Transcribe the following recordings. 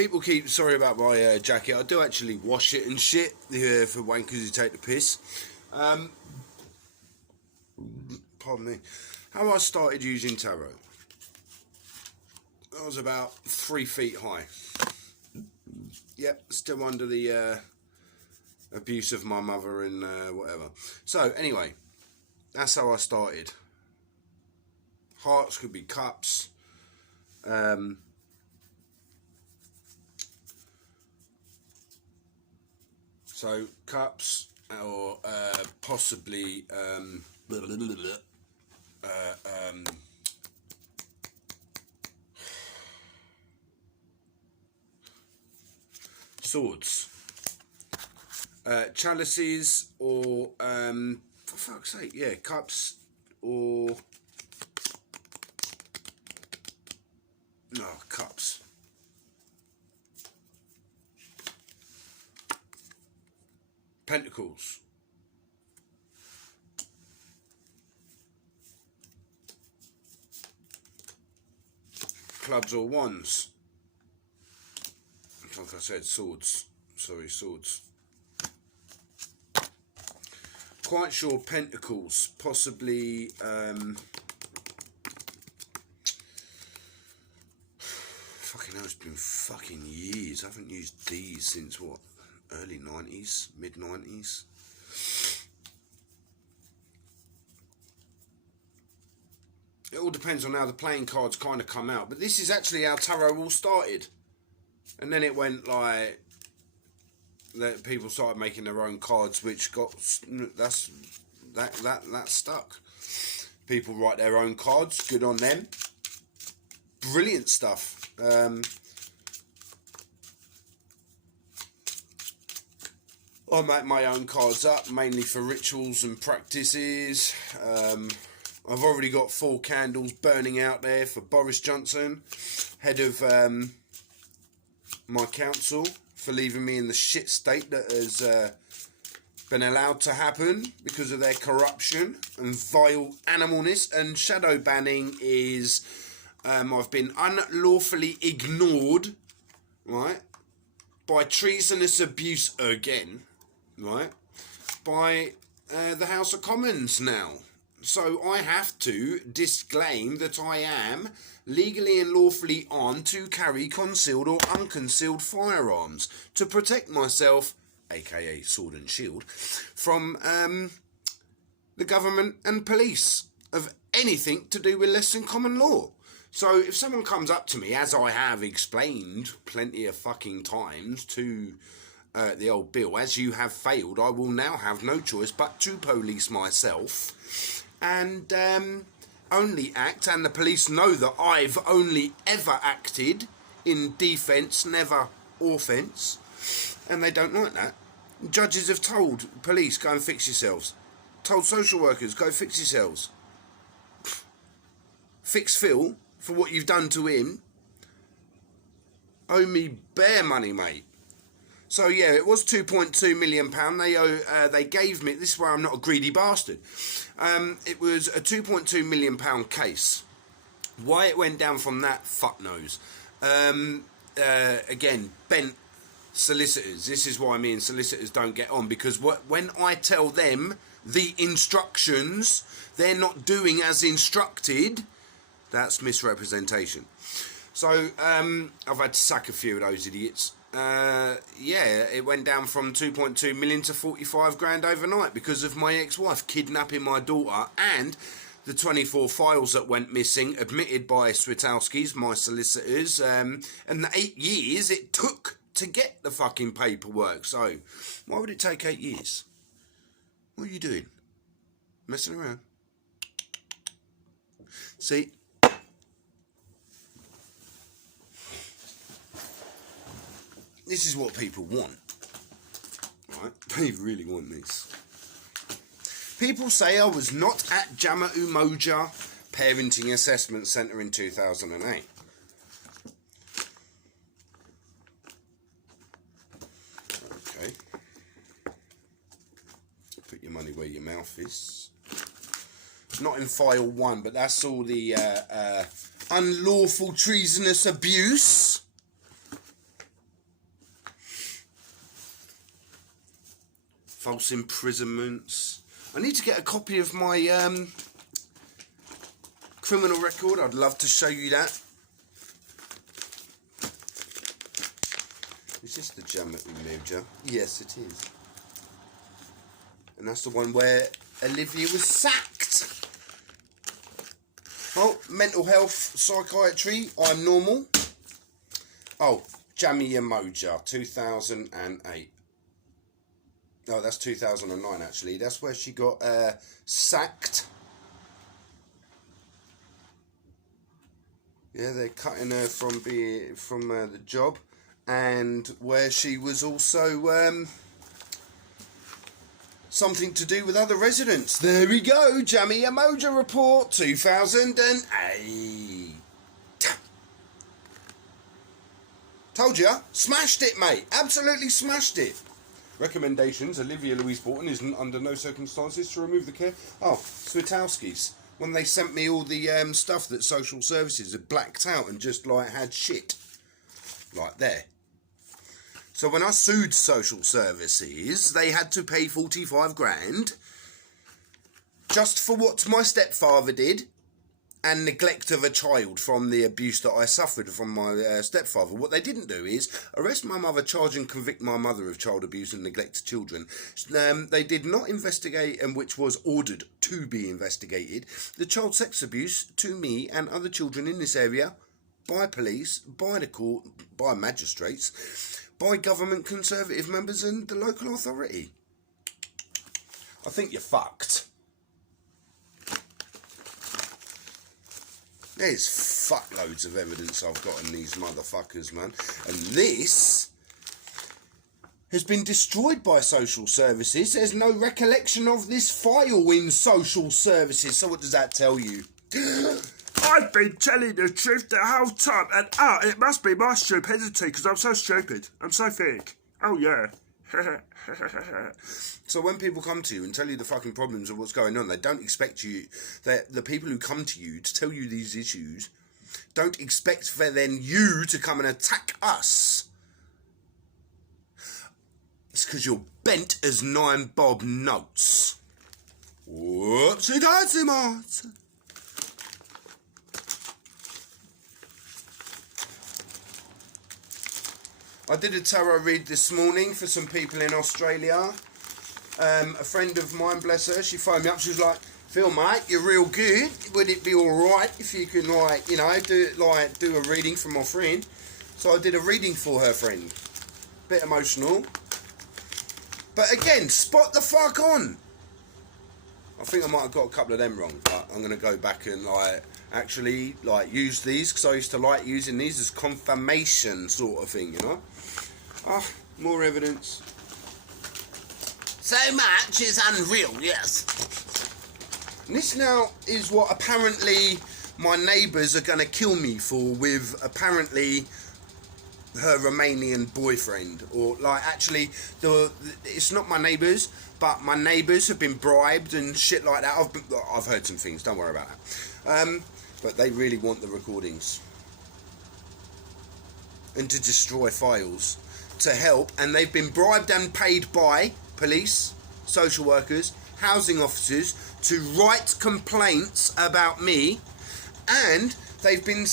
People keep, sorry about my jacket, I do actually wash it and shit for wankers who take the piss. Pardon me. How I started using tarot. I was about 3 feet high. Yep, still under the abuse of my mother and whatever. So anyway, that's how I started. Hearts could be cups. So cups or possibly swords, chalices, or for fuck's sake, yeah, cups or no cups. Pentacles, clubs or wands. Like I said, swords. Sorry, swords. Quite sure pentacles, possibly. Fucking hell, it's been fucking years. I haven't used these since what? Early 90s, mid 90s. It all depends on how the playing cards kind of come out, but this is actually how tarot all started, and then it went like that. People started making their own cards, which got that stuck. People write their own cards. Good on them. Brilliant stuff. I make my own cards up, mainly for rituals and practices. I've already got 4 candles burning out there for Boris Johnson, head of my council, for leaving me in the shit state that has been allowed to happen because of their corruption and vile animalness. And shadow banning is I've been unlawfully ignored, right, by treasonous abuse again, right, by the House of Commons now. So I have to disclaim that I am legally and lawfully armed to carry concealed or unconcealed firearms to protect myself, aka sword and shield, from the government and police of anything to do with less than common law. So if someone comes up to me, as I have explained plenty of fucking times to the old Bill, as you have failed, I will now have no choice but to police myself and only act, and the police know that I've only ever acted in defence, never offence, and they don't like that. Judges have told police, go and fix yourselves. Told social workers, go fix yourselves. Fix Phil for what you've done to him. Owe me bare money, mate. So yeah, it was £2.2 million. They gave me, this is where I'm not a greedy bastard. It was a £2.2 million case. Why it went down from that, fuck knows. Again, bent solicitors. This is why me and solicitors don't get on, because when I tell them the instructions, they're not doing as instructed. That's misrepresentation. So I've had to sack a few of those idiots. Yeah, it went down from 2.2 million to 45 grand overnight because of my ex-wife kidnapping my daughter, and the 24 files that went missing admitted by Switowski's, my solicitors, and the 8 years it took to get the fucking paperwork. So why would it take 8 years? What are you doing? Messing around? See, this is what people want, right? They really want this. People say I was not at Jama Umoja Parenting Assessment Centre in 2008. Okay. Put your money where your mouth is. Not in file 1, but that's all the unlawful treasonous abuse. false imprisonments. I need to get a copy of my criminal record. I'd love to show you that. Is this the jam that we moved, yeah? Yes, it is. And that's the one where Olivia was sacked. Oh, mental health, psychiatry, I'm normal. Oh, Jamie Umoja, 2008. No, that's 2009 actually. That's where she got sacked. Yeah, they're cutting her from the job, and where she was also something to do with other residents. There we go, Jamie Umoja report 2008. Told ya, smashed it, mate. Absolutely smashed it. Recommendations: Olivia Louise Borton is under no circumstances to remove the care. Oh, Switowski's. When they sent me all the stuff that social services had blacked out and just like had shit. Like there. So when I sued social services, they had to pay 45 grand just for what my stepfather did and neglect of a child from the abuse that I suffered from my stepfather. What they didn't do is arrest my mother, charge and convict my mother of child abuse and neglect of children. They did not investigate, and which was ordered to be investigated, the child sex abuse to me and other children in this area by police, by the court, by magistrates, by government conservative members and the local authority. I think you're fucked. There's fuckloads of evidence I've got on these motherfuckers, man. And this has been destroyed by social services. There's no recollection of this file in social services. So what does that tell you? I've been telling the truth the whole time, and it must be my stupidity because I'm so stupid. I'm so thick. Oh yeah. So when people come to you and tell you the fucking problems of what's going on, they don't expect you, the people who come to you to tell you these issues, don't expect for then you to come and attack us. It's because you're bent as 9 bob notes. Whoopsie daisy, mate. I did a tarot read this morning for some people in Australia. A friend of mine, bless her, she phoned me up. She was like, "Phil, mate, you're real good. Would it be all right if you could, like, you know, do a reading for my friend?" So I did a reading for her friend. Bit emotional, but again, spot the fuck on. I think I might have got a couple of them wrong, but I'm gonna go back and actually use these because I used to like using these as confirmation sort of thing, you know. Ah, more evidence. So much is unreal, yes. And this now is what apparently my neighbours are going to kill me for, with apparently her Romanian boyfriend. Or actually, it's not my neighbours, but my neighbours have been bribed and shit like that. I've heard some things, don't worry about that. But they really want the recordings. And to destroy files. To help, and they've been bribed and paid by police, social workers, housing officers to write complaints about me, and they've been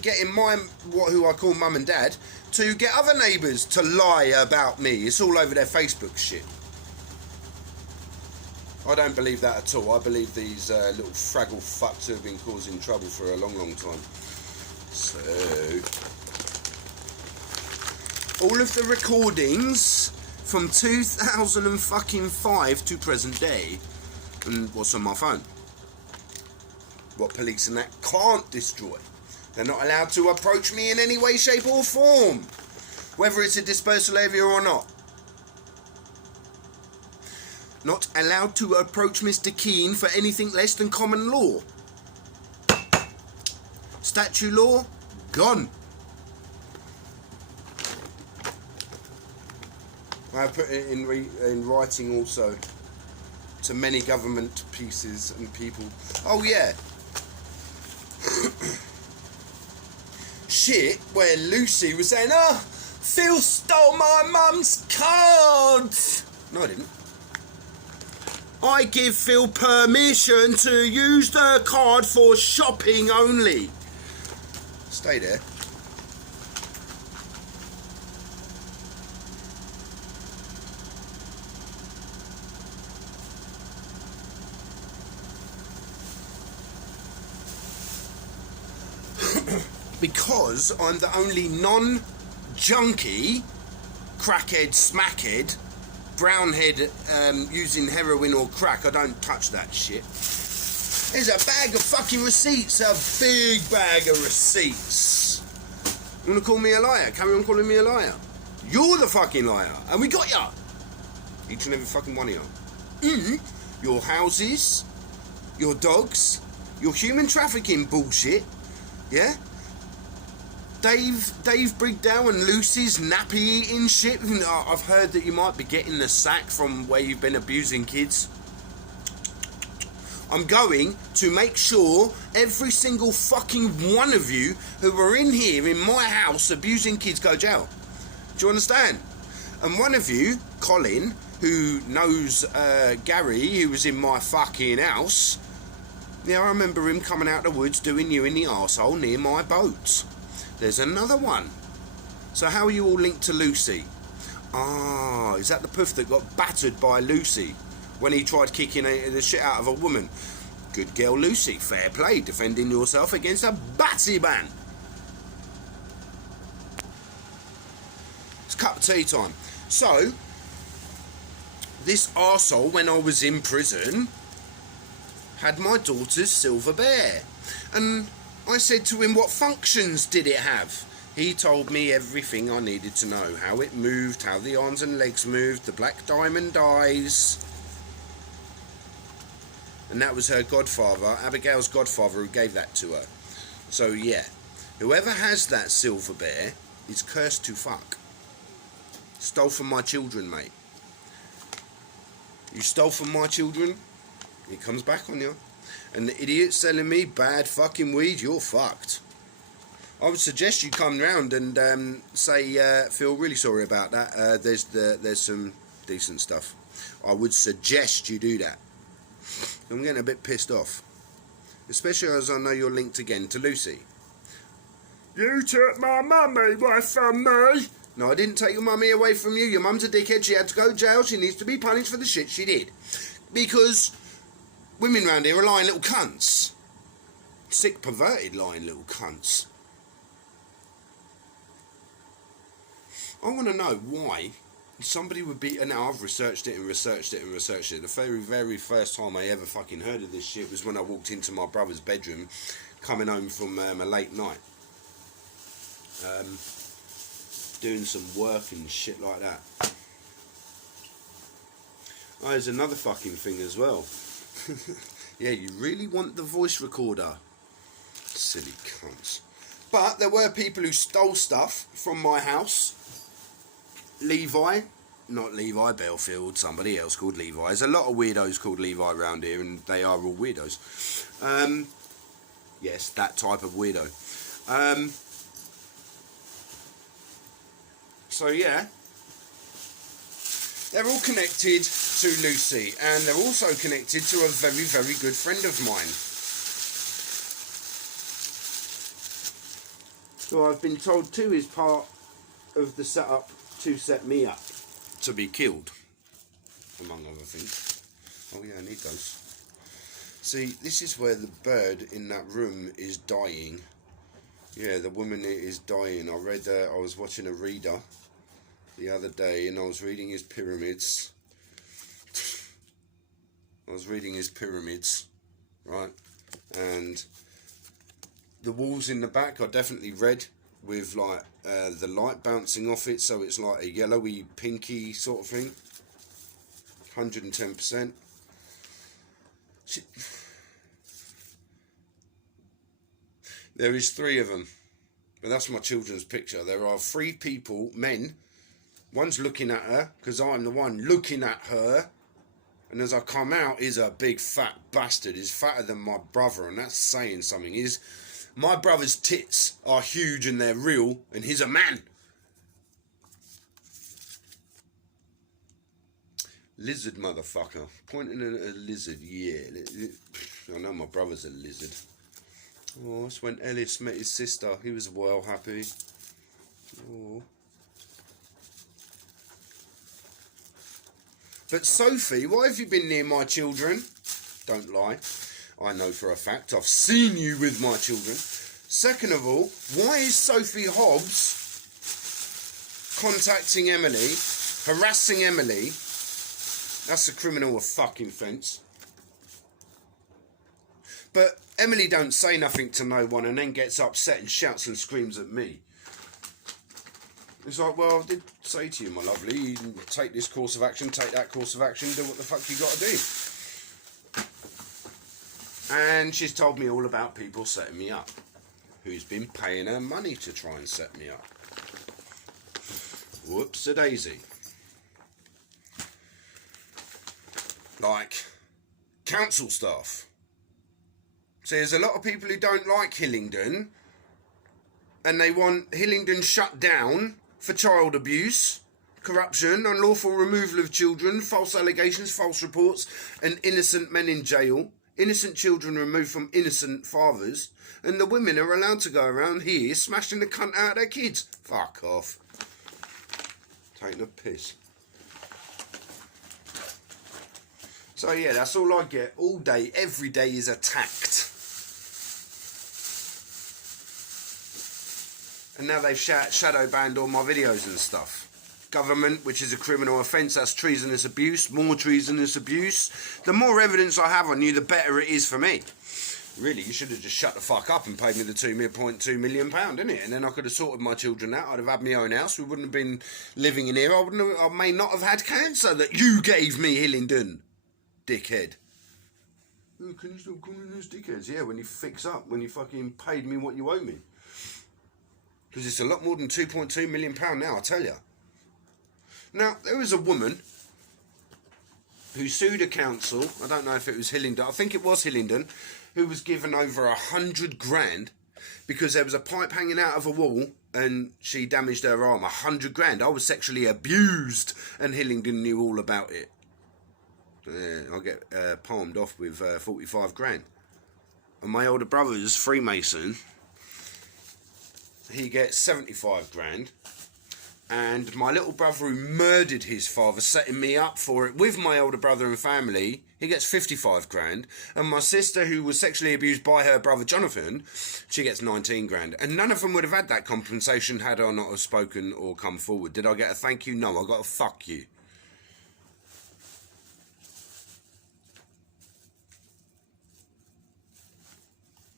getting who I call mum and dad to get other neighbours to lie about me. It's all over their Facebook shit. I don't believe that at all. I believe these little fraggle fucks have been causing trouble for a long, long time. So all of the recordings from 2005 to present day, and what's on my phone, what police and that can't destroy. They're not allowed to approach me in any way, shape or form, whether it's a dispersal area or not. Not allowed to approach Mr. Keane for anything less than common law. Statute law, gone. I put it in writing also to many government pieces and people. Oh yeah. Shit, where Lucy was saying, "Oh, Phil stole my mum's cards." No, I didn't. I give Phil permission to use the card for shopping only. Stay there. Because I'm the only non-junkie, crackhead, smackhead, brownhead using heroin or crack. I don't touch that shit. There's a bag of fucking receipts, a big bag of receipts. You wanna call me a liar? Carry on calling me a liar. You're the fucking liar, and we got ya. Each and every fucking one of you. Your houses, your dogs, your human trafficking bullshit, yeah? Dave Brigdow and Lucy's nappy eating shit. I've heard that you might be getting the sack from where you've been abusing kids. I'm going to make sure every single fucking one of you who are in here in my house abusing kids go jail. Do you understand? And one of you, Colin, who knows Gary, who was in my fucking house, yeah, I remember him coming out of the woods doing you in the arsehole near my boat. There's another one. So how are you all linked to Lucy? Ah, is that the puff that got battered by Lucy when he tried kicking the shit out of a woman? Good girl, Lucy. Fair play, defending yourself against a batsy man. It's cup of tea time. So, this arsehole, when I was in prison, had my daughter's silver bear. And I said to him, what functions did it have? He told me everything I needed to know. How it moved, how the arms and legs moved, the black diamond eyes. And that was her godfather, Abigail's godfather, who gave that to her. So yeah, whoever has that silver bear is cursed to fuck. Stole from my children, mate. You stole from my children, it comes back on you. And the idiot selling me bad fucking weed, you're fucked. I would suggest you come round and say, feel really sorry about that. There's some decent stuff. I would suggest you do that. I'm getting a bit pissed off. Especially as I know you're linked again to Lucy. You took my mummy away from me. No, I didn't take your mummy away from you. Your mum's a dickhead. She had to go to jail. She needs to be punished for the shit she did. Because women round here are lying little cunts. Sick, perverted lying little cunts. I want to know why somebody would be... And now I've researched it and researched it and researched it. The very, very first time I ever fucking heard of this shit was when I walked into my brother's bedroom coming home from a late night. Doing some work and shit like that. Oh, there's another fucking thing as well. Yeah, you really want the voice recorder. Silly cunts. But there were people who stole stuff from my house. Levi, not Levi Belfield, somebody else called Levi. There's a lot of weirdos called Levi around here, and they are all weirdos. Yes, that type of weirdo. So yeah, they're all connected to Lucy, and they're also connected to a very, very good friend of mine. So I've been told too is part of the setup to set me up to be killed, among other things. Oh yeah, I need those. See, this is where the bird in that room is dying. Yeah, the woman is dying. I was watching a reader the other day, and I was reading his pyramids. Right? And the walls in the back are definitely red, with like the light bouncing off it, so it's like a yellowy, pinky sort of thing. 110%. There is 3 of them, but that's my children's picture. There are 3 people, men. One's looking at her, because I'm the one looking at her. And as I come out, he's a big fat bastard. He's fatter than my brother, and that's saying something. My brother's tits are huge and they're real, and he's a man. Lizard motherfucker. Pointing at a lizard, yeah. I know my brother's a lizard. Oh, that's when Ellis met his sister. He was well happy. Oh. But Sophie, why have you been near my children? Don't lie. I know for a fact I've seen you with my children. Second of all, why is Sophie Hobbs contacting Emily, harassing Emily? That's a criminal fucking offence. But Emily don't say nothing to no one and then gets upset and shouts and screams at me. It's like, well, I did say to you, my lovely, you can take this course of action, take that course of action, do what the fuck you got to do. And she's told me all about people setting me up, who's been paying her money to try and set me up. Whoops-a-daisy. Like, council staff. So there's a lot of people who don't like Hillingdon, and they want Hillingdon shut down for child abuse, corruption, unlawful removal of children, false allegations, false reports, and innocent men in jail, innocent children removed from innocent fathers, and the women are allowed to go around here smashing the cunt out of their kids. Fuck off. Taking a piss. So yeah, that's all I get all day. Every day is attacked. And now they've shadow banned all my videos and stuff. Government, which is a criminal offence, that's treasonous abuse, more treasonous abuse. The more evidence I have on you, the better it is for me. Really, you should have just shut the fuck up and paid me the £2.2 million, innit? And then I could have sorted my children out. I'd have had my own house. We wouldn't have been living in here. I may not have had cancer that you gave me, Hillingdon. Dickhead. Oh, can you stop calling us dickheads? Yeah, when you fix up, when you fucking paid me what you owe me. Because it's a lot more than £2.2 million now, I tell you. Now, there was a woman who sued a council, I don't know if it was Hillingdon, I think it was Hillingdon, who was given over 100 grand because there was a pipe hanging out of a wall and she damaged her arm. 100 grand. I was sexually abused and Hillingdon knew all about it. I get palmed off with 45 grand. And my older brother's Freemason. He gets 75 grand. And my little brother who murdered his father, setting me up for it with my older brother and family, he gets 55 grand. And my sister, who was sexually abused by her brother Jonathan, she gets 19 grand. And none of them would have had that compensation had I not have spoken or come forward. Did I get a thank you? No, I got a fuck you.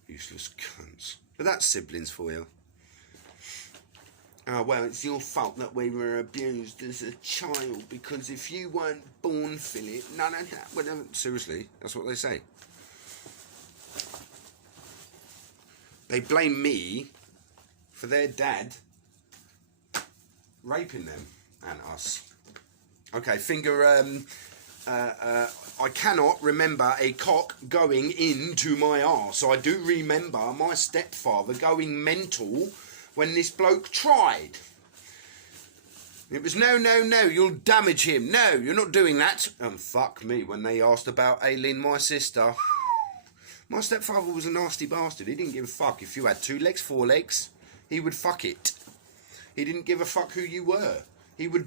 Useless cunts. But that's siblings for you. Oh, well, it's your fault that we were abused as a child, because if you weren't born, Philip, none of that would have... Seriously, that's what they say. They blame me for their dad raping them and us. Okay, I cannot remember a cock going into my arse. I do remember my stepfather going mental when this bloke tried. It was, no, you'll damage him. No, you're not doing that. And fuck me, when they asked about Aileen, my sister. My stepfather was a nasty bastard. He didn't give a fuck. If you had 2 legs, 4 legs, he would fuck it. He didn't give a fuck who you were. He would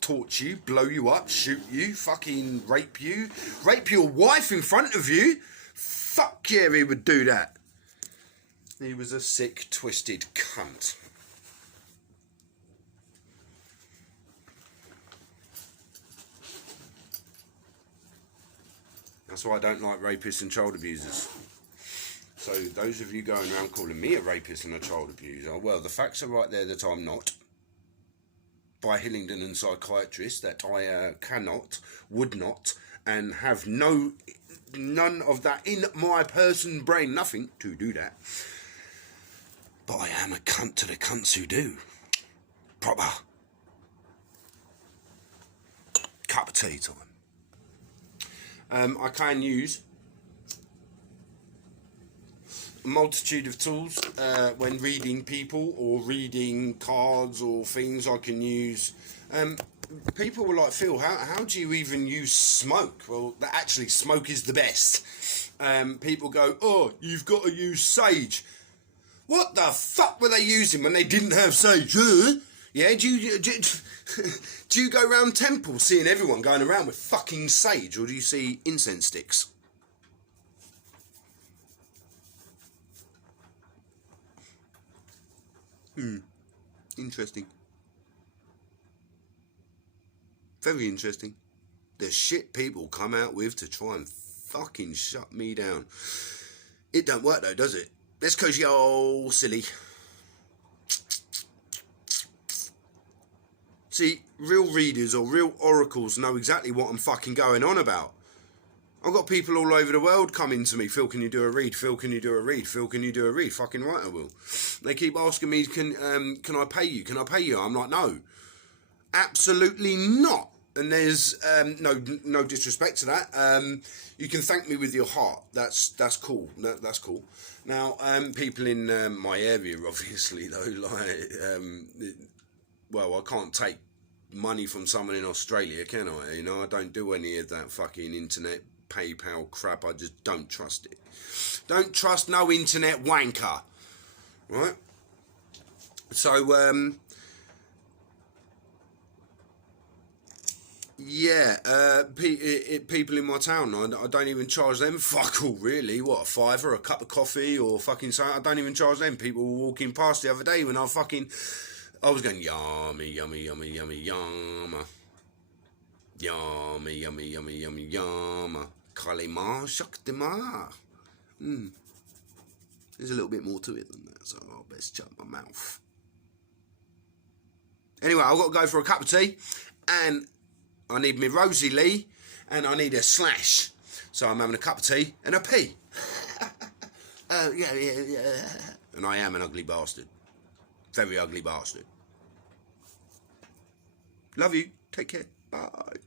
torch you, blow you up, shoot you, fucking rape you, rape your wife in front of you. Fuck yeah, he would do that. He was a sick, twisted cunt. That's why I don't like rapists and child abusers. So those of you going around calling me a rapist and a child abuser, well, the facts are right there that I'm not. By Hillingdon and psychiatrists, that I cannot, would not, and have none of that in my person brain, nothing to do that. But I am a cunt to the cunts who do. Proper. Cup of tea time. I can use a multitude of tools when reading people or reading cards or things. I can use people were like, Phil, how do you even use smoke? Well, actually, smoke is the best. People go, oh, you've got to use sage. What the fuck were they using when they didn't have sage? Yeah, do you go around temples seeing everyone going around with fucking sage, or do you see incense sticks? Interesting. Very interesting. The shit people come out with to try and fucking shut me down. It don't work though, does it? That's 'cause you're all silly. See, real readers or real oracles know exactly what I'm fucking going on about. I've got people all over the world coming to me, Phil, can you do a read? Phil, can you do a read? Phil, can you do a read? Fucking right I will. They keep asking me, can I pay you? Can I pay you? I'm like, no. Absolutely not. And there's no disrespect to that. You can thank me with your heart. That's cool. That's cool. Now, people in my area, obviously, though, like, well, I can't take money from someone in Australia, can I? You know, I don't do any of that fucking internet PayPal crap. I just don't trust it. Don't trust no internet wanker. Right? So, yeah, people in my town, I don't even charge them fuck all, really. What, a fiver, a cup of coffee, or fucking something? I don't even charge them. People were walking past the other day when I was going, yummy, yummy, yummy, yummy, yumma. Yummy, yummy, yummy, yummy, yumma. Kalima, shaktima. There's a little bit more to it than that, so I'll best shut my mouth. Anyway, I've got to go for a cup of tea, and I need me Rosie Lee, and I need a slash. So I'm having a cup of tea and a pee. Yeah. And I am an ugly bastard. Very ugly bastard. Love you. Take care. Bye.